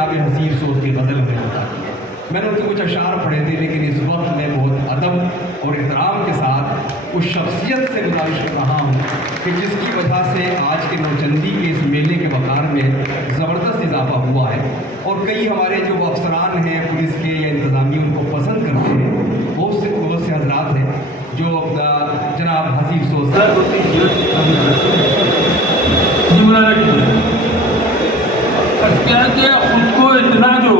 जनाब हसीब सोच की गज़ल में होता है। मैंने उनके कुछ अशार पढ़े थे, लेकिन इस वक्त मैं बहुत अदब और एहतराम के साथ उस शख्सियत से गुजारिश कर रहा हूँ कि जिसकी वजह से आज के नौचंदी के इस मेले के वक़ार में ज़बरदस्त इजाफा हुआ है और कई हमारे जो अफसरान हैं पुलिस के या इंतज़ामिया उनको पसंद करते हैं। बहुत से हजरात हैं जो जनाब हसीब सोच खुद को इतना जो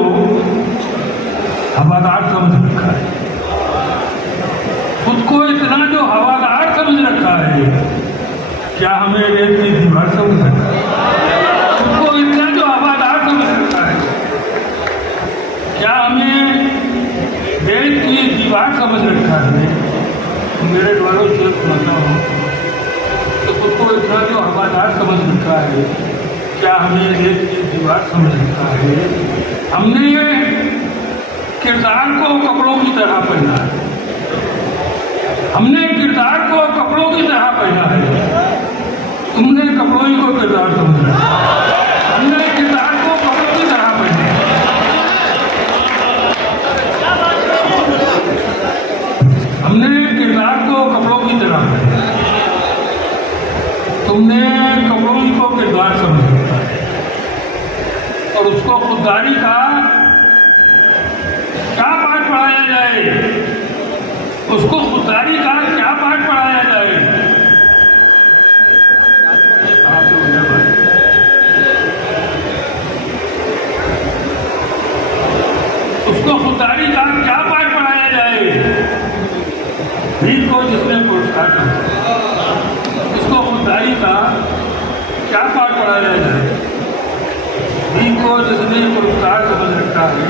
हवादार समझ रखा है, खुद को इतना जो हवादार समझ रखा है, क्या हमें रेत की दीवार समझ रखा है? खुद को इतना जो हवादार समझ रखा है, क्या हमें रेत की दीवार समझ रखा है? मेरे द्वारों से सुनाता हूँ तो खुद को इतना जो हवादार समझ रखा है, क्या हमें रेत की दीवार समझ रखा है? हमने किरदार को कपड़ों की तरह पहना है, हमने किरदार को कपड़ों की तरह पहना है, तुमने कपड़ों ही को किरदार समझा। हमने किरदार को कपड़ों की तरह पहना है, हमने किरदार को कपड़ों की तरह पहना है, तुमने कपड़ों ही को किरदार समझा और उसको खुददारी का क्या पाठ पढ़ाया जाए, उसको खुददारी का क्या पाठ पढ़ाया जाए? उसको खुददारी का क्या पाठ पढ़ाया जाए? भीख को जिसने पुरस्कार किया, उसको खुददारी का क्या पाठ पढ़ाया जाए? भीख को जिसने पुरस्कार समझ रखा है,